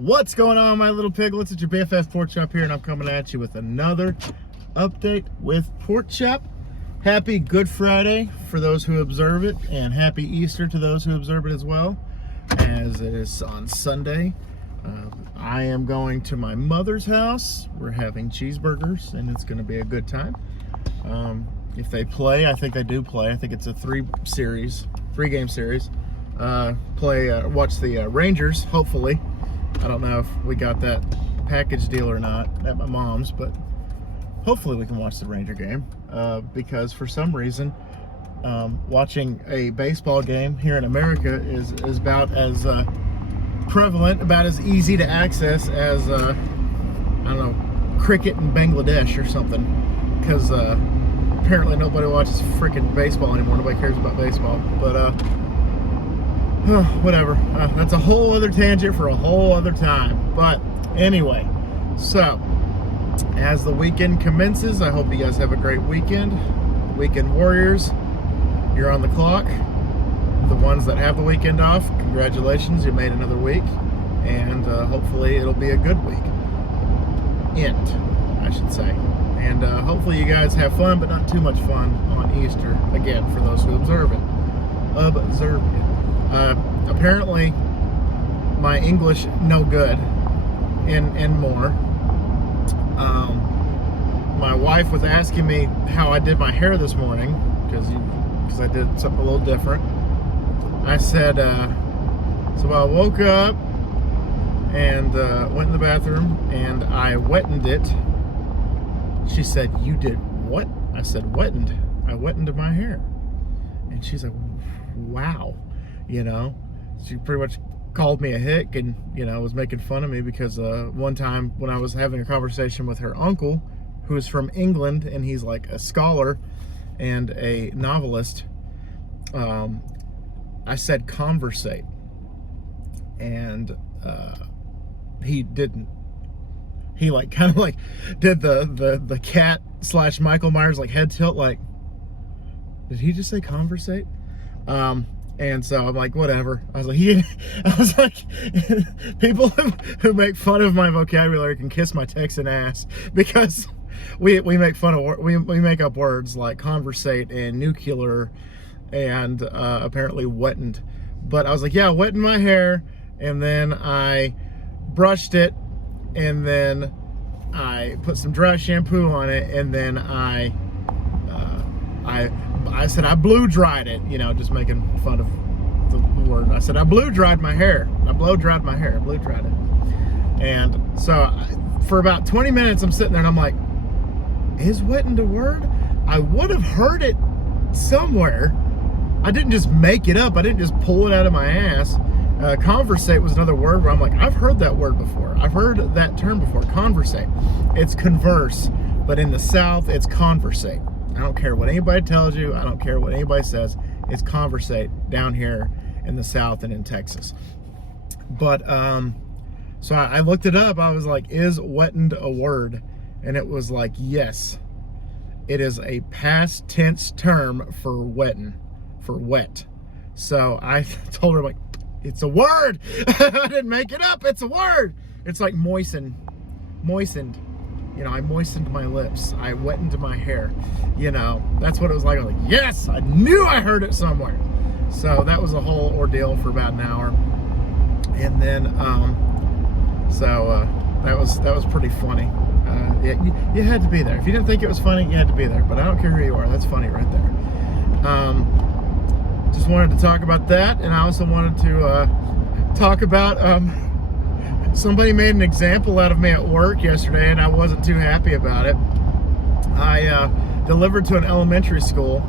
What's going on, my little piglets? It's your BFF Pork Chop here, and I'm coming at you with another update with Pork Chop. Happy Good Friday for those who observe it, and happy Easter to those who observe it as well, as it is on Sunday. I am going to my mother's house. We're having cheeseburgers, and it's going to be a good time. If they play, I think they do play. I think it's a three-game series. Watch the Rangers, hopefully. I don't know if we got that package deal or not at my mom's, but hopefully we can watch the Ranger game, because for some reason watching a baseball game here in America is about as prevalent, about as easy to access as I don't know, cricket in Bangladesh or something, because apparently nobody watches freaking baseball anymore. Nobody cares about baseball, but whatever. That's a whole other tangent for a whole other time. But anyway, so as the weekend commences, I hope you guys have a great weekend. Weekend warriors, you're on the clock. The ones that have the weekend off, congratulations, you made another week, and hopefully it'll be a good week. I should say. And hopefully you guys have fun, but not too much fun on Easter, again, for those who observe it. Apparently my English no good and more. My wife was asking me how I did my hair this morning, because I did something a little different. I said, so I woke up and went in the bathroom and I wetted it. She said, "You did what?" I said, "Wetted. I wetted my hair." And she's like, "Wow." You know, she pretty much called me a hick and, you know, was making fun of me because one time when I was having a conversation with her uncle, who is from England, and he's like a scholar and a novelist, I said conversate, and he didn't. He like kind of like did the cat / Michael Myers like head tilt, like, did he just say conversate? And so I'm like, whatever. I was like, people who make fun of my vocabulary can kiss my Texan ass, because we make fun of, we make up words like conversate and nuclear and apparently wetted. But I was like, yeah, wetting my hair, and then I brushed it, and then I put some dry shampoo on it, and then I said I blue dried it, you know, just making fun of the word. I said I blue dried my hair. I blue dried it. And so for about 20 minutes I'm sitting there and I'm like, is wetted a word? I would have heard it somewhere. I didn't just make it up. I didn't just pull it out of my ass. Conversate was another word where I'm like, I've heard that word before. I've heard that term before. Conversate. It's converse, but in the South it's conversate. I don't care what anybody tells you. I don't care what anybody says. It's conversate down here in the South and in Texas. But so I looked it up. I was like, is wetted a word? And it was like, yes. It is a past tense term for wetting, for wet. So I told her, like, it's a word. I didn't make it up. It's a word. It's like moistened. You know, I moistened my lips. I wetted my hair. You know, that's what it was like. I was like, yes, I knew I heard it somewhere. So that was a whole ordeal for about an hour. And then, that was pretty funny. You had to be there. If you didn't think it was funny, you had to be there. But I don't care who you are. That's funny right there. Just wanted to talk about that. And I also wanted to talk about... somebody made an example out of me at work yesterday, and I wasn't too happy about it. I delivered to an elementary school,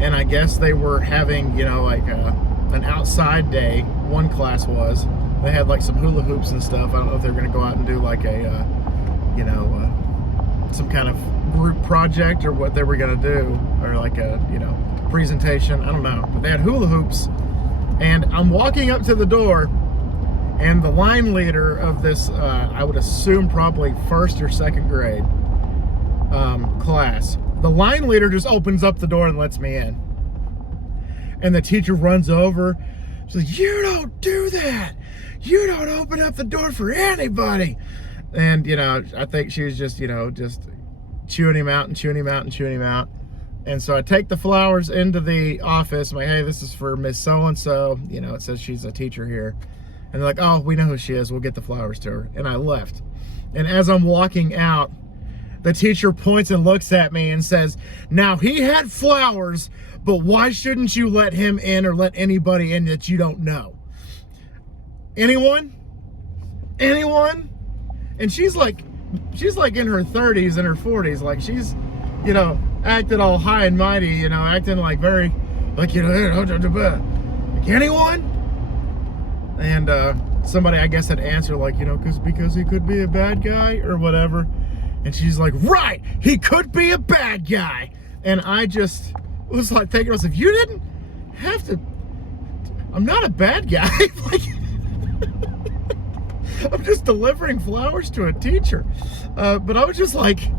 and I guess they were having, you know, like an outside day. One class was. They had like some hula hoops and stuff. I don't know if they were going to go out and do like a, you know, some kind of group project or what they were going to do, or like a, you know, presentation. I don't know. But they had hula hoops, and I'm walking up to the door, and the line leader of this, I would assume probably 1st or 2nd grade class, the line leader just opens up the door and lets me in. And the teacher runs over. She's like, "You don't do that. you don't open up the door for anybody. And, you know, I think she was just, you know, just chewing him out and chewing him out and chewing him out. And so I take the flowers into the office. I'm like, hey, this is for Miss So-and-so. You know, it says she's a teacher here. And they're like, oh, we know who she is. We'll get the flowers to her. And I left. And as I'm walking out, the teacher points and looks at me and says, now he had flowers, but why shouldn't you let him in or let anybody in that you don't know? Anyone? Anyone? And she's like in her 30s and her 40s. Like she's, you know, acting all high and mighty, you know, acting like very, like, you know, like anyone? And somebody, I guess, had answered like, you know, because he could be a bad guy or whatever. And she's like, right, he could be a bad guy. And I just was like thinking to myself, you didn't have to, I'm not a bad guy. Like, I'm just delivering flowers to a teacher. But I was just like,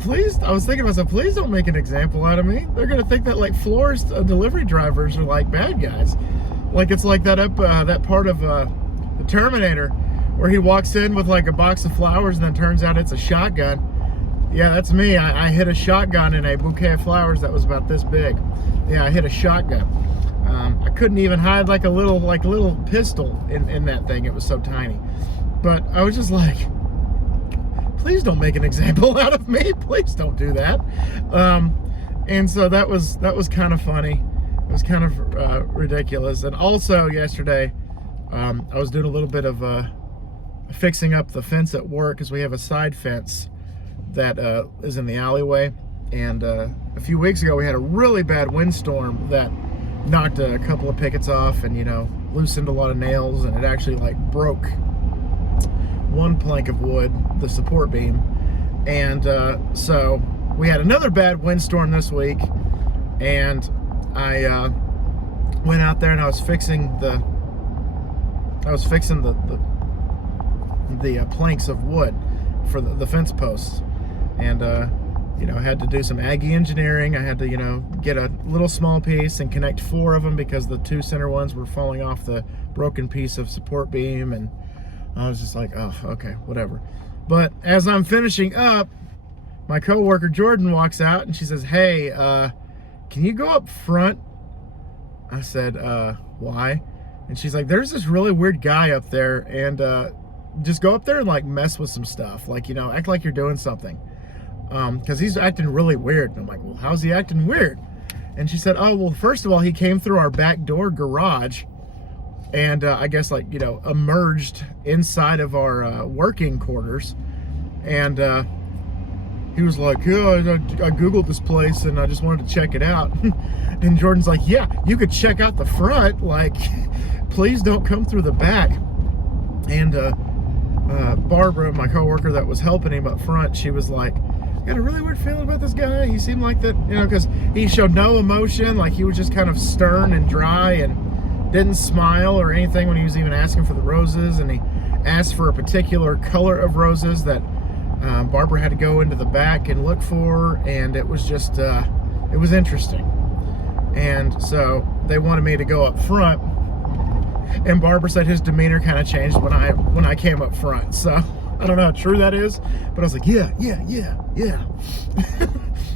please, I was thinking to myself, please don't make an example out of me. They're going to think that like florist delivery drivers are like bad guys. Like it's like that that part of the Terminator where he walks in with like a box of flowers and then turns out it's a shotgun. Yeah, that's me. I hit a shotgun in a bouquet of flowers that was about this big. Yeah, I hit a shotgun. I couldn't even hide like a little pistol in that thing. It was so tiny. But I was just like, please don't make an example out of me. Please don't do that. And so that was kind of funny. It was kind of ridiculous. And also yesterday, I was doing a little bit of fixing up the fence at work because we have a side fence that is in the alleyway. And a few weeks ago, we had a really bad windstorm that knocked a couple of pickets off and, you know, loosened a lot of nails, and it actually like broke one plank of wood, the support beam. And so we had another bad windstorm this week, and I went out there and I was fixing the planks of wood for the fence posts. And you know, I had to do some Aggie engineering. I had to, you know, get a little small piece and connect 4 of them because the 2 center ones were falling off the broken piece of support beam. And I was just like, oh, okay, whatever. But as I'm finishing up, my coworker Jordan walks out and she says, hey, can you go up front? I said, why? And she's like, there's this really weird guy up there, and just go up there and like mess with some stuff. Like, you know, act like you're doing something. Because he's acting really weird. And I'm like, well, how's he acting weird? And she said, oh, well, first of all, he came through our back door garage and I guess like, you know, emerged inside of our working quarters. And he was like, yeah, I Googled this place and I just wanted to check it out. And Jordan's like, yeah, you could check out the front. Like, please don't come through the back. And Barbara, my coworker that was helping him up front, she was like, got a really weird feeling about this guy. He seemed like that, you know, because he showed no emotion. Like he was just kind of stern and dry and didn't smile or anything when he was even asking for the roses. And he asked for a particular color of roses that Barbara had to go into the back and look for. And it was just, it was interesting. And so they wanted me to go up front. And Barbara said his demeanor kind of changed when I came up front. So I don't know how true that is, but I was like, yeah.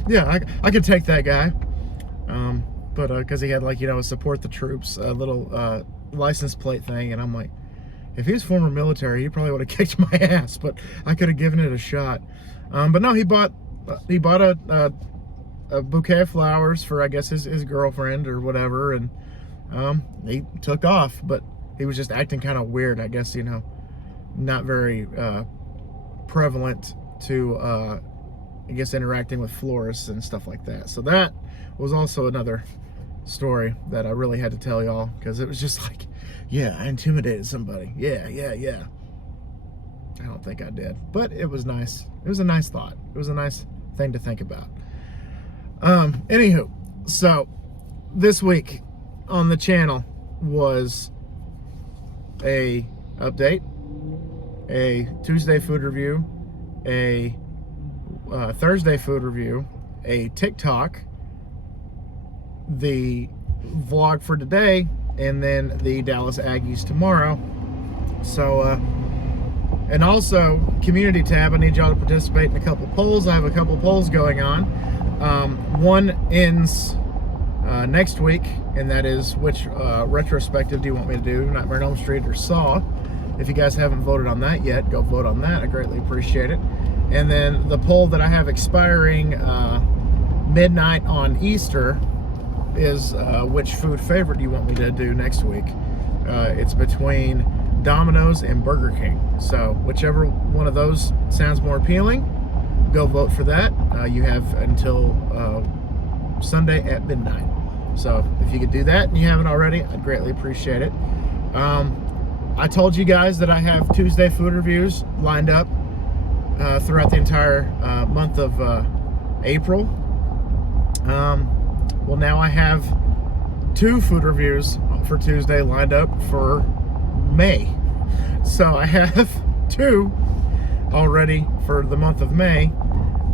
Yeah, I could take that guy. But because he had like, you know, a support the troops, a little license plate thing. And I'm like, if he was former military, he probably would have kicked my ass, but I could have given it a shot. But no, he bought a bouquet of flowers for, I guess, his girlfriend or whatever. And he took off, but he was just acting kind of weird, I guess, you know. Not very prevalent to, I guess, interacting with florists and stuff like that. So that was also another story that I really had to tell y'all, because it was just like, yeah, I intimidated somebody. Yeah. I don't think I did, but it was nice. It was a nice thought. It was a nice thing to think about. Anywho, so this week on the channel was a update, a Tuesday food review, a Thursday food review, a TikTok, the vlog for today, and then the Dallas Aggies tomorrow. So, and also, community tab, I need y'all to participate in a couple polls. I have a couple polls going on. One ends next week, and that is which retrospective do you want me to do, Nightmare on Elm Street or Saw? If you guys haven't voted on that yet, go vote on that. I greatly appreciate it. And then the poll that I have expiring midnight on Easter is which food favorite do you want me to do next week? It's between Domino's and Burger King. So whichever one of those sounds more appealing, go vote for that. You have until Sunday at midnight. So if you could do that and you haven't already, I'd greatly appreciate it. I told you guys that I have Tuesday food reviews lined up throughout the entire month of April. Well, now I have 2 food reviews for Tuesday lined up for May. So I have 2 already for the month of May,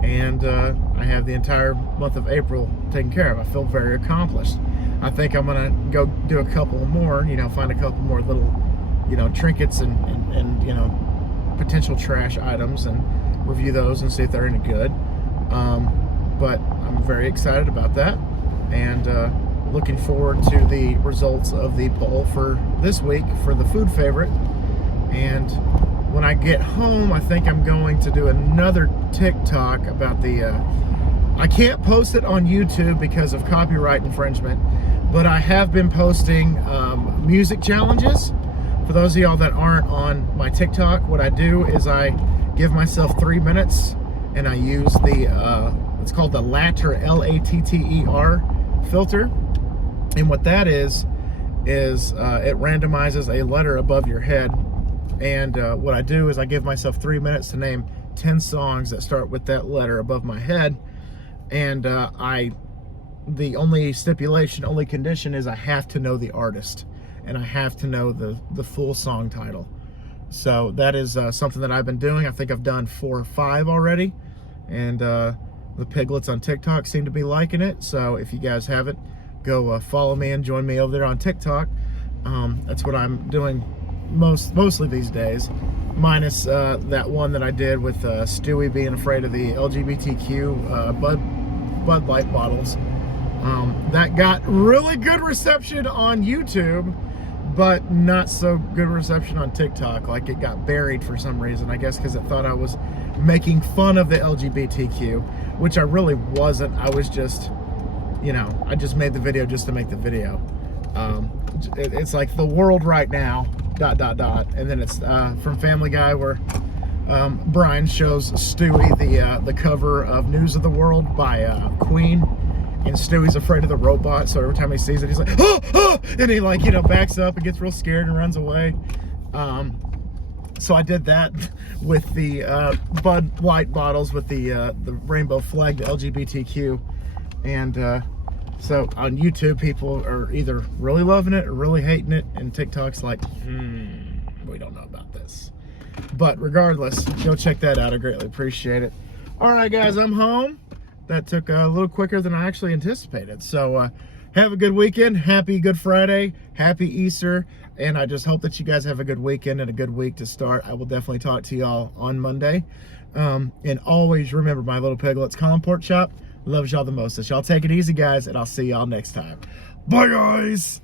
and I have the entire month of April taken care of. I feel very accomplished. I think I'm gonna go do a couple more, find a couple more little, trinkets and potential trash items and review those and see if they're any good. But I'm very excited about that, and looking forward to the results of the poll for this week for the food favorite. And when I get home, I think I'm going to do another TikTok about the I can't post it on YouTube because of copyright infringement, but I have been posting music challenges. For those of y'all that aren't on my TikTok, what I do is I give myself 3 minutes and I use the it's called the Latter, L-A-T-T-E-R filter. And what that is it randomizes a letter above your head. And what I do is I give myself 3 minutes to name 10 songs that start with that letter above my head. And the only condition is I have to know the artist, and I have to know the full song title. So that is something that I've been doing. I think I've done 4 or 5 already, and the piglets on TikTok seem to be liking it. So if you guys haven't, go follow me and join me over there on TikTok. That's what I'm doing mostly these days, minus that one that I did with Stewie being afraid of the LGBTQ Bud Light bottles. That got really good reception on YouTube, but not so good reception on TikTok. Like, it got buried for some reason, I guess because it thought I was making fun of the LGBTQ, which I really wasn't. I was just, I just made the video just to make the video. It's like the world right now, ... and then it's from Family Guy, where Brian shows Stewie the cover of News of the World by Queen, and Stewie's afraid of the robot, so every time he sees it, he's like, oh, oh! And he backs up and gets real scared and runs away. So I did that with the Bud Light bottles with the rainbow flag, the LGBTQ, and so on YouTube, people are either really loving it or really hating it, and TikTok's like, we don't know about this. But regardless, go check that out. I greatly appreciate it. All right, guys, I'm home. That took a little quicker than I actually anticipated. So have a good weekend. Happy Good Friday. Happy Easter. And I just hope that you guys have a good weekend and a good week to start. I will definitely talk to y'all on Monday. And always remember, my little piglets, Colin Pork Chop loves y'all the most. So y'all take it easy, guys, and I'll see y'all next time. Bye, guys.